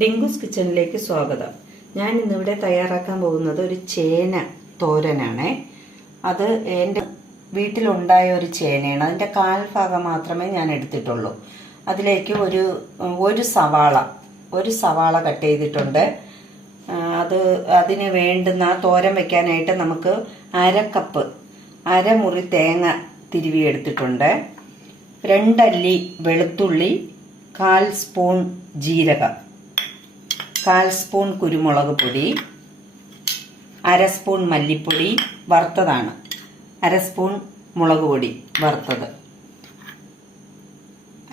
ഡിങ്കുസ് കിച്ചണിലേക്ക് സ്വാഗതം. ഞാൻ ഇന്നിവിടെ തയ്യാറാക്കാൻ പോകുന്നത് ഒരു ചേന തോരനാണ്. അത് എൻ്റെ വീട്ടിലുണ്ടായ ഒരു ചേനയാണ്. അതിൻ്റെ കാൽഭാഗം മാത്രമേ ഞാൻ എടുത്തിട്ടുള്ളൂ. അതിലേക്ക് ഒരു സവാള കട്ട് ചെയ്തിട്ടുണ്ട്. അതിന് വേണ്ടുന്ന തോരൻ വെക്കാനായിട്ട് നമുക്ക് അരമുറി തേങ്ങ തിരുവി എടുത്തിട്ടുണ്ട്. 2 അല്ലി വെളുത്തുള്ളി, 1/4 സ്പൂൺ ജീരകം, 1/4 സ്പൂൺ കുരുമുളക് പൊടി, 1/2 സ്പൂൺ മല്ലിപ്പൊടി വറുത്തതാണ്, 1/2 സ്പൂൺ മുളക് പൊടി വറുത്തത്,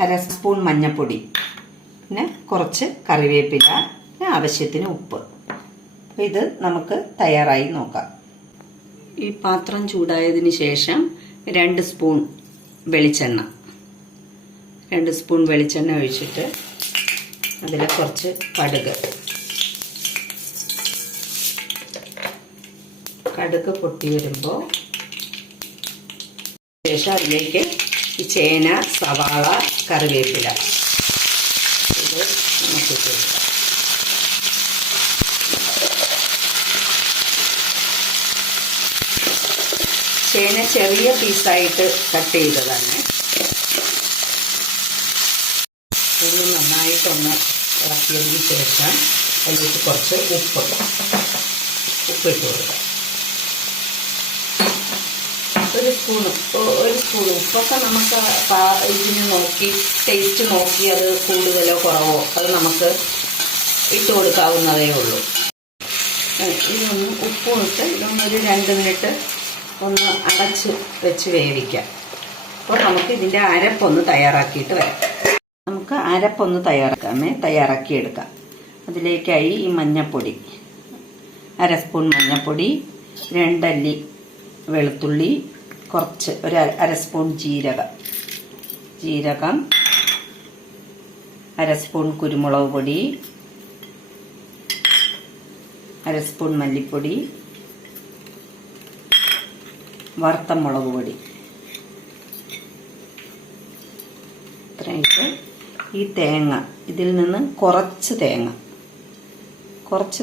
1/2 സ്പൂൺ മഞ്ഞൾപ്പൊടി, പിന്നെ കുറച്ച് കറിവേപ്പില, ആവശ്യത്തിന് ഉപ്പ്. ഇത് നമുക്ക് തയ്യാറായി നോക്കാം. ഈ പാത്രം ചൂടായതിന് ശേഷം 2 സ്പൂൺ വെളിച്ചെണ്ണ ഒഴിച്ചിട്ട് അതിൽ കുറച്ച് കടുക് പൊട്ടി വരുമ്പോൾ ശേഷം അതിലേക്ക് ഈ ചേന, സവാള, കറിവേപ്പില ഇത് നമുക്ക് കൊടുക്കാം. ചേന ചെറിയ പീസായിട്ട് കട്ട് ചെയ്തതാണ്. ഒന്ന് നന്നായിട്ടൊന്ന് ഇളക്കിയതിന് ശേഷം അതിലേക്ക് കുറച്ച് ഉപ്പിട്ട് കൊടുക്കാം. ഒരു സ്പൂൺ ഉപ്പൊക്കെ നമുക്ക് ഇതിന് നോക്കി ടേസ്റ്റ് നോക്കി അത് കൂടുതലോ കുറവോ അത് നമുക്ക് ഇട്ട് കൊടുക്കാവുന്നതേ ഉള്ളൂ. ഇതൊന്ന് ഉപ്പും ഇട്ട് ഇതൊന്നൊരു 2 മിനിറ്റ് ഒന്ന് അടച്ച് വെച്ച് വേവിക്കാം. അപ്പോൾ നമുക്ക് ഇതിൻ്റെ അരപ്പൊന്ന് തയ്യാറാക്കിയിട്ട് വരാം. നമുക്ക് അരപ്പൊന്ന് തയ്യാറാക്കിയെടുക്കാം. അതിലേക്കായി ഈ മഞ്ഞൾപ്പൊടി, 1/2 സ്പൂൺ മഞ്ഞൾപ്പൊടി, 2 അല്ലി വെളുത്തുള്ളി, കുറച്ച് 1/2 സ്പൂൺ ജീരകം, 1/2 സ്പൂൺ കുരുമുളക് പൊടി, 1/2 സ്പൂൺ മല്ലിപ്പൊടി, വറുത്ത മുളക് പൊടി. ഇത്രയിട്ട് ഈ തേങ്ങ, ഇതിൽ നിന്ന് കുറച്ച്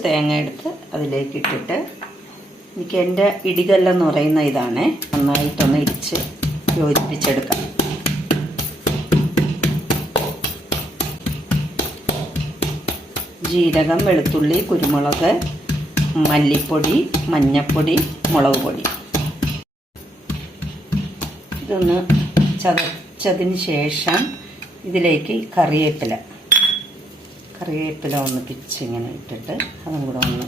തേങ്ങ എടുത്ത് അതിലേക്ക് ഇട്ടിട്ട്, എനിക്ക് എൻ്റെ ഇടികല്ലെന്ന് പറയുന്ന ഇതാണ്, നന്നായിട്ടൊന്ന് ഇടിച്ച് യോജിപ്പിച്ചെടുക്കാം. ജീരകം, വെളുത്തുള്ളി, കുരുമുളക്, മല്ലിപ്പൊടി, മഞ്ഞൾപ്പൊടി, മുളക് പൊടി ഇതൊന്ന് ചതച്ചതിന് ശേഷം ഇതിലേക്ക് കറിവേപ്പില ഒന്ന് പിച്ചിങ്ങനെ ഇട്ടിട്ട് അതും കൂടെ ഒന്ന്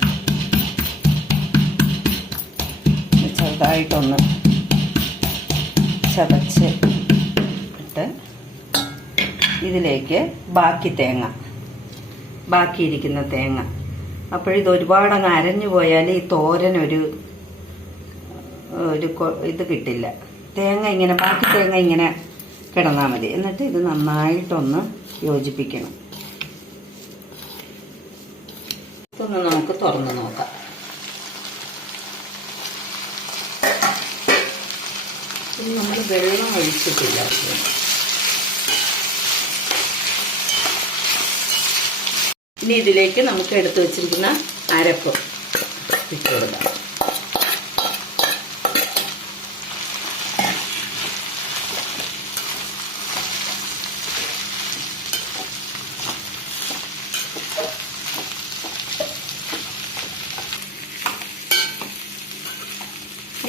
ചെറുതായിട്ടൊന്ന് ചതച്ച് ഇട്ട് ഇതിലേക്ക് ബാക്കിയിരിക്കുന്ന തേങ്ങ. അപ്പോഴിത് ഒരുപാടങ്ങ് അരഞ്ഞു പോയാൽ ഈ തോരനൊരു ഇത് കിട്ടില്ല. ബാക്കി തേങ്ങ ഇങ്ങനെ കിടന്നാൽ മതി. എന്നിട്ട് ഇത് നന്നായിട്ടൊന്ന് യോജിപ്പിക്കണം. ഇതൊന്ന് നമുക്ക് തുറന്ന് നോക്കാം. നമ്മൾ വെള്ളം ഒഴിച്ചിട്ടില്ല. ഇനി ഇതിലേക്ക് നമുക്ക് എടുത്തു വച്ചിരിക്കുന്ന അരപ്പ് ഇട്ട് കൊടുക്കാം.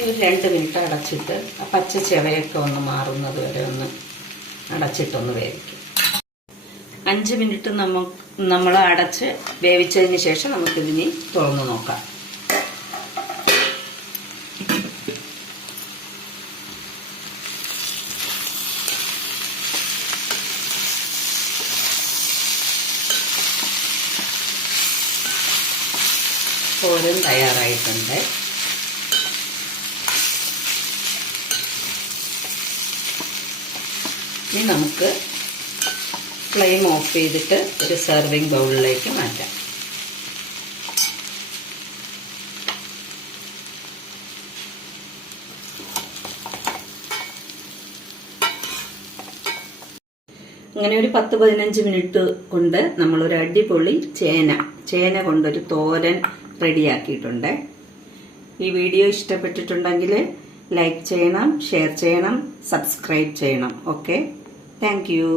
ഒരു 2 മിനിറ്റ് അടച്ചിട്ട് ആ പച്ച ചെവയൊക്കെ ഒന്ന് മാറുന്നത് വരെ ഒന്ന് അടച്ചിട്ടൊന്ന് വേവിക്കും. 5 മിനിറ്റ് നമ്മൾ അടച്ച് വേവിച്ചതിന് ശേഷം നമുക്കിതിനി തുറന്ന് നോക്കാം. തോരൻ തയ്യാറായിട്ടുണ്ട്. ഇനി നമുക്ക് ഫ്ലെയിം ഓഫ് ചെയ്തിട്ട് ഒരു സെർവിങ് ബൗളിലേക്ക് മാറ്റാം. ഇങ്ങനെ ഒരു 10-15 മിനിറ്റ് കൊണ്ട് നമ്മളൊരു അടിപൊളി ചേന കൊണ്ടൊരു തോരൻ റെഡിയാക്കിയിട്ടുണ്ട്. ഈ വീഡിയോ ഇഷ്ടപ്പെട്ടിട്ടുണ്ടെങ്കിൽ ലൈക്ക് ചെയ്യണം, ഷെയർ ചെയ്യണം, സബ്സ്ക്രൈബ് ചെയ്യണം. Okay, thank you.